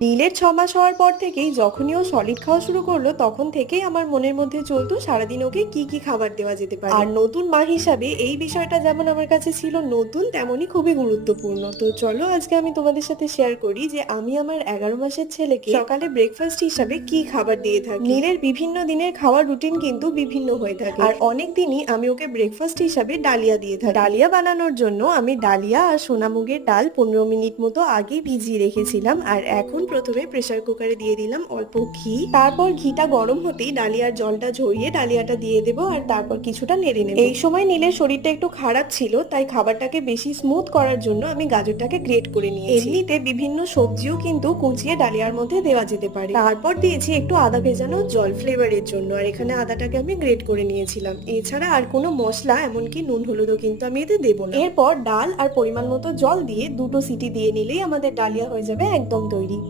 নীলের 6 মাস হওয়ার পর থেকেই যখনই ও সলিড খাওয়া শুরু করলো তখন থেকেই আমার মনের মধ্যে চলতো সারাদিন ওকে কি কি খাবার দেওয়া যেতে পারে। আর নতুন মা হিসাবে এই বিষয়টা যেমন আমার কাছে ছিল নতুন, তেমনই খুবই গুরুত্বপূর্ণ। তো চলো আজকে আমি তোমাদের সাথে শেয়ার করি যে আমি আমার 11 মাসের ছেলেকে সকালে ব্রেকফাস্ট হিসাবে কি খাবার দিয়ে থাকি। নীলের বিভিন্ন দিনের খাওয়ার রুটিন কিন্তু বিভিন্ন হয়ে থাকে, আর অনেক দিনই আমি ওকে ব্রেকফাস্ট হিসাবে ডালিয়া দিয়ে থাকি। ডালিয়া বানানোর জন্য আমি ডালিয়া আর সোনামুগের ডাল 15 মিনিট মতো আগে ভিজিয়ে রেখেছিলাম। আর এখন প্রথমে প্রেসার কুকারে দিয়ে দিলাম অল্প ঘি। তারপর ঘিটা গরম হতেই ডালিয়ার জলটা ঝরিয়ে ডালিয়াটা দিয়ে দেবো, আর তারপর কিছুটা নেড়ে নেব। এই সময় নীলের শরীরটা একটু খারাপ ছিল, তাই খাবারটাকে বেশি স্মুথ করার জন্য আমি গাজরটাকে গ্রেট করে নিয়েছি। এমনিতে বিভিন্ন সবজিও কিন্তু কুচিয়ে ডালিয়ার মধ্যে দেওয়া যেতে পারে। তারপর দিয়েছি একটু আদা ভেজানো জল ফ্লেভারের জন্য, আর এখানে আদাটাকে আমি গ্রেট করে নিয়েছিলাম। এছাড়া আর কোনো মশলা এমনকি নুন হলুদও কিন্তু আমি এতে দেবো না। এরপর ডাল আর পরিমাণ মতো জল দিয়ে 2টো সিটি দিয়ে নিলেই আমাদের ডালিয়া হয়ে যাবে একদম তৈরি।